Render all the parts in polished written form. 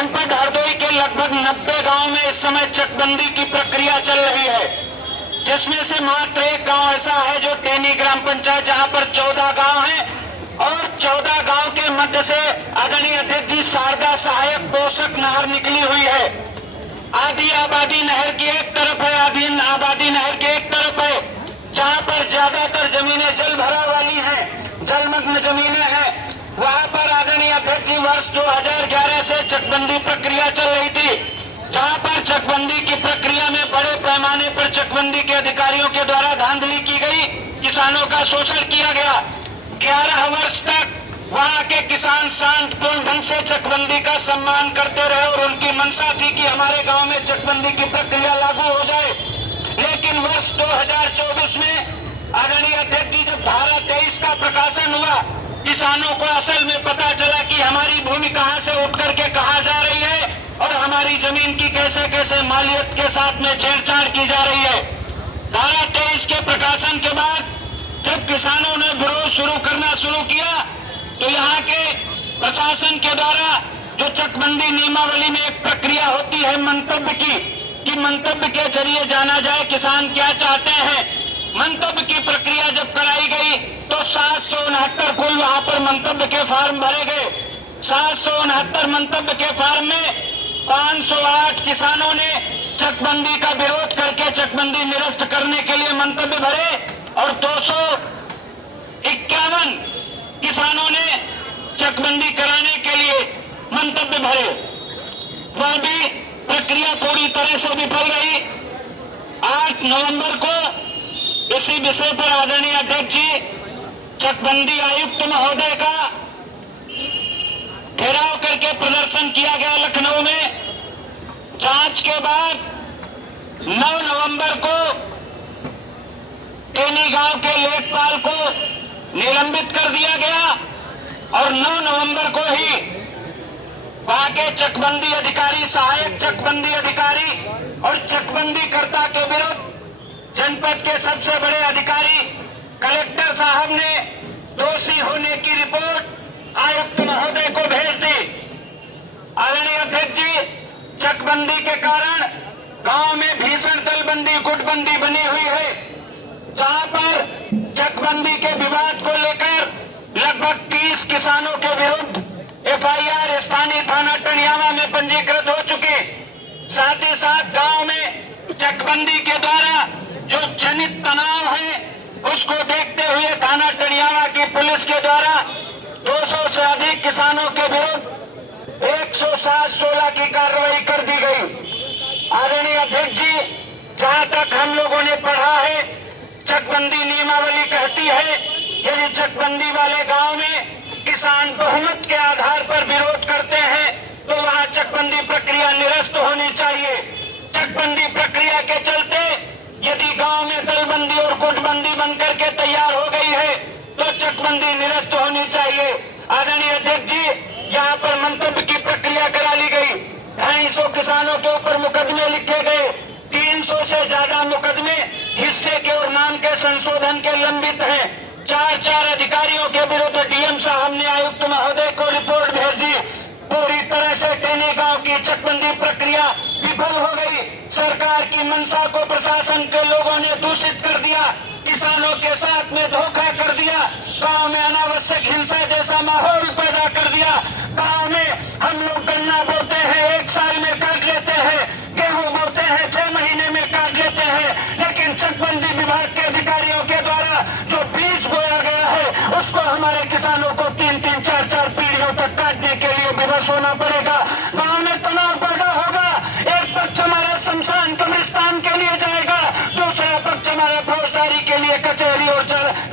जनपद हरदोई के लगभग 90 गांव में इस समय चकबंदी की प्रक्रिया चल रही है, जिसमें से मात्र एक गांव ऐसा है जो टेनी ग्राम पंचायत, जहां पर 14 गांव हैं और 14 गांव के मध्य से आदरणीय अध्यक्ष जी शारदा सहायक पोषक नहर निकली हुई है। आधी आबादी नहर की एक तरफ है, आधी आबादी नहर की एक तरफ है, जहां पर ज्यादातर जमीनें जल भरा वाली हैं, जलमग्न जमीनें हैं। वहां पर आदरणीय अध्यक्ष जी वर्ष 2011 से चकबंदी प्रक्रिया चल रही थी, जहां पर चकबंदी की प्रक्रिया में बड़े पैमाने पर चकबंदी के अधिकारियों के द्वारा धांधली की गई, किसानों का शोषण किया गया। 11 वर्ष तक वहां के किसान शांतिपूर्ण ढंग से चकबंदी का सम्मान करते रहे और उनकी मंशा थी कि हमारे गांव में चकबंदी की प्रक्रिया लागू हो जाए। लेकिन वर्ष 2024 में आदरणीय अध्यक्ष जी जब धारा 23 का प्रकाशन हुआ, किसानों को असल में पता चला कि हमारी भूमि कहां से उठ करके कहां जा रही है और हमारी जमीन की कैसे कैसे मालियत के साथ में छेड़छाड़ की जा रही है। धारा 23 के प्रकाशन के बाद जब किसानों ने विरोध शुरू करना शुरू किया, तो यहाँ के प्रशासन के द्वारा जो चकबंदी नियमावली में एक प्रक्रिया होती है मंतव्य की, कि मंतव्य के जरिए जाना जाए किसान क्या चाहते हैं। मंतव्य की प्रक्रिया जब कराई गई तो 769 कुल वहां पर मंतव्य के फॉर्म भरे गए। 769 मंतव्य के फॉर्म में 508 किसानों ने चकबंदी का विरोध करके चकबंदी निरस्त करने के लिए मंतव्य भरे और 251 किसानों ने चकबंदी कराने के लिए मंतव्य भरे। वह भी प्रक्रिया पूरी तरह से विफल रही। 8 नवंबर को इसी विषय पर आदरणीय अध्यक्ष जी चकबंदी आयुक्त महोदय का घेराव करके प्रदर्शन किया गया लखनऊ में। जांच के बाद 9 नवंबर को टेनी गांव के लेखपाल को निलंबित कर दिया गया और 9 नवंबर को ही वहां के चकबंदी अधिकारी, सहायक चकबंदी अधिकारी और चकबंदी कर्ता के विरुद्ध जनपद के सबसे बड़े अधिकारी कलेक्टर साहब ने दोषी होने की रिपोर्ट आयुक्त महोदय को भेज दी। आदरणीय अध्यक्ष जी, चकबंदी के कारण गांव में भीषण दलबंदी, गुटबंदी बनी हुई है, जहां पर चकबंदी के विवाद को लेकर लगभग 30 किसानों के विरुद्ध FIR स्थानीय थाना टनियावा में पंजीकृत हो चुकी। साथ ही साथ गांव में चकबंदी के द्वारा जो जनित तनाव है, उसको देखते हुए थाना टनियावा की पुलिस के द्वारा 200 से अधिक किसानों के विरुद्ध 107-16 की कार्रवाई कर दी गई। आदरणीय अध्यक्ष जी, जहां तक हम लोगों ने पढ़ा है, चकबंदी नियमावली कहती है यदि चकबंदी वाले गांव में किसान बहुमत के आधार पर विरोध करते हैं तो वहां चकबंदी प्रक्रिया निरस्त होनी चाहिए। चकबंदी प्रक्रिया के चलते यदि गांव में दलबंदी और गुटबंदी बनकर के तैयार हो गई है तो चकबंदी निरस्त होनी चाहिए। आदरणीय अध्यक्ष जी, यहाँ पर मंतव्य की प्रक्रिया करा ली गई। 250 किसानों के ऊपर मुकदमे लिखे गए। 300 से ज्यादा मुकदमे हिस्से के और नाम के संशोधन के लंबित हैं। 4 अधिकारियों के विरुद्ध डीएम साहब ने आयुक्त महोदय को रिपोर्ट भेज दी। पूरी तरह से टेनी गांव की चकबंदी प्रक्रिया विफल हो गई। सरकार की मंशा को प्रशासन के लोगों ने दूषित कर दिया, किसानों के साथ में धोखा कर दिया, गांव में अनावश्यक हिंसा जैसा माहौल पैदा कर दिया। गांव में हम लोग गन्ना बोते हैं, 1 साल में काट लेते हैं, गेहूं बोते हैं 6 महीने में काट लेते हैं, लेकिन चकबंदी विभाग के अधिकारियों के द्वारा जो बीज बोया गया है उसको हमारे किसानों को 3-3, 4-4 पीढ़ियों तक काटने के लिए विवश होना पड़ेगा। गांव में तनाव पैदा होगा। एक पक्ष हमारा शमशान कब्रिस्तान के लिए जाएगा, दूसरा पक्ष हमारे फौजदारी के लिए कचहरी और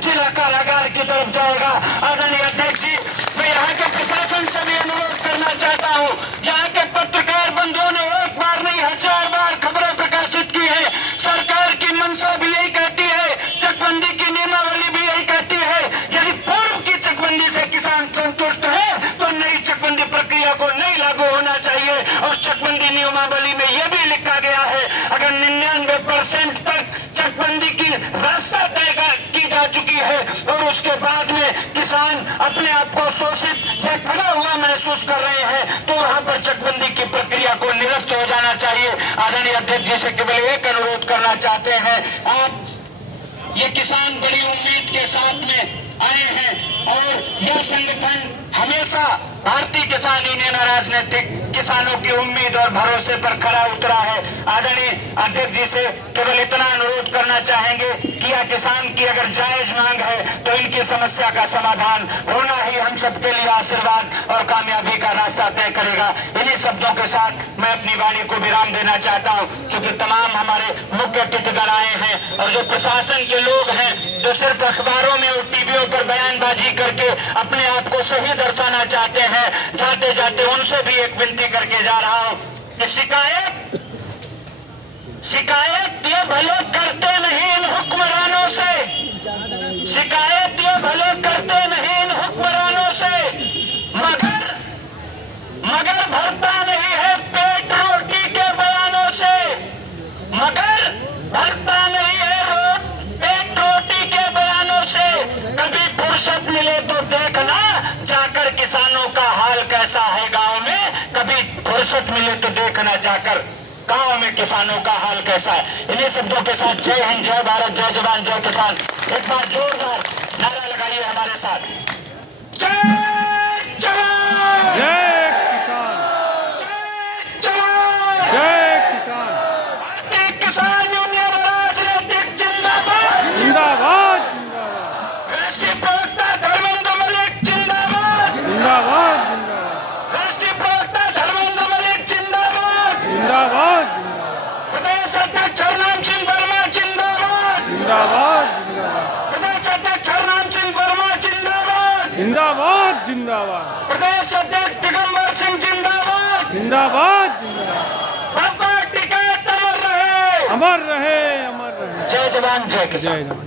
जिला कारागार की तरफ जाएगा। आदरणीय अध्यक्ष जी, मैं यहाँ के प्रशासन से भी अनुरोध करना चाहता हूँ। यहाँ के पत्रकार बंधुओं ने एक बार नहीं 1000 बार खबरें प्रकाशित की है। सरकार की मंशा भी यही कहती है, चकबंदी की नियमावली भी यही कहती है। यदि पूर्व की चकबंदी से किसान संतुष्ट है तो नई चकबंदी प्रक्रिया को नहीं लागू होना चाहिए। और चकबंदी नियमावली में यह भी लिखा गया है, अगर 99% तक चकबंदी की रास्ता तय की जा चुकी है और उसके बाद में किसान अपने आप को शोषित या खड़ा हुआ महसूस कर रहे हैं तो वहां पर चकबंदी की समस्या को निरस्त हो जाना चाहिए। आदरणीय अध्यक्ष जी से केवल एक अनुरोध करना चाहते हैं, आप ये किसान बड़ी उम्मीद के साथ में आए हैं और यह संगठन हमेशा भारतीय किसान यूनियन राजनीतिक किसानों की उम्मीद और भरोसे पर खरा उतरा है। आदरणीय अध्यक्ष जी से केवल इतना अनुरोध करना चाहेंगे कि यह किसान की अगर जायज मांग है तो इनकी समस्या का समाधान होना ही हम सबके लिए आशीर्वाद और कामयाबी का रास्ता तय करेगा। इन्हीं शब्दों के साथ मैं अपनी वाणी को विराम देना चाहता हूं। चूंकि तमाम हमारे मुख्य अतिथिगण आए हैं और जो प्रशासन के लोग हैं जो सिर्फ अखबारों में और टीवियों पर बयानबाजी करके अपने आप को सही दर्शाना चाहते हैं, जाते जाते उनसे भी एक विनती करके जा रहा हूं कि शिकायत ये भले करते नहीं इन हुक्मरानों से, शिकायत ये भले करते नहीं इन हुक्मरानों से, मगर भरता नहीं है पेट रोटी के बयानों से, मगर भरता नहीं है पेट रोटी के बयानों से। कभी फुर्सत मिले तो देखना जाकर किसानों का हाल कैसा है गांव में, कभी फुर्सत मिले तो देखना जाकर गांव में किसानों का हाल कैसा है। इन्हीं शब्दों के साथ जय हिंद, जय भारत, जय जवान, जय किसान, एक बार जोरदार नारा लगाइए हमारे साथ। जय जवान, जय किसान, जय जवान, जय किसान, भारतीय किसान यूनियन राजनीतिक जिंदाबाद, जिंदाबाद जिंदाबाद, राष्ट्रीय प्रवक्ता धर्मेंद्र मलिक जिंदाबाद, जिंदाबाद जिंदाबाद, राष्ट्रीय प्रवक्ता धर्मेंद्र मलिक जिंदाबाद, जिंदाबाद प्रदेश अध्यक्ष हरनाम सिंह वर्मा जिंदाबाद, जिंदाबाद, जिंदाबाद, प्रदेश अध्यक्ष हरनाम सिंह वर्मा जिंदाबाद, जिंदाबाद जिंदाबाद, प्रदेश अध्यक्ष दिगंबर सिंह जिंदाबाद, जिंदाबाद जिंदाबाद, बाबा टिकैत अमर रहे, अमर रहे, अमर रहे। जय जवान, जय किसान। जय जवान।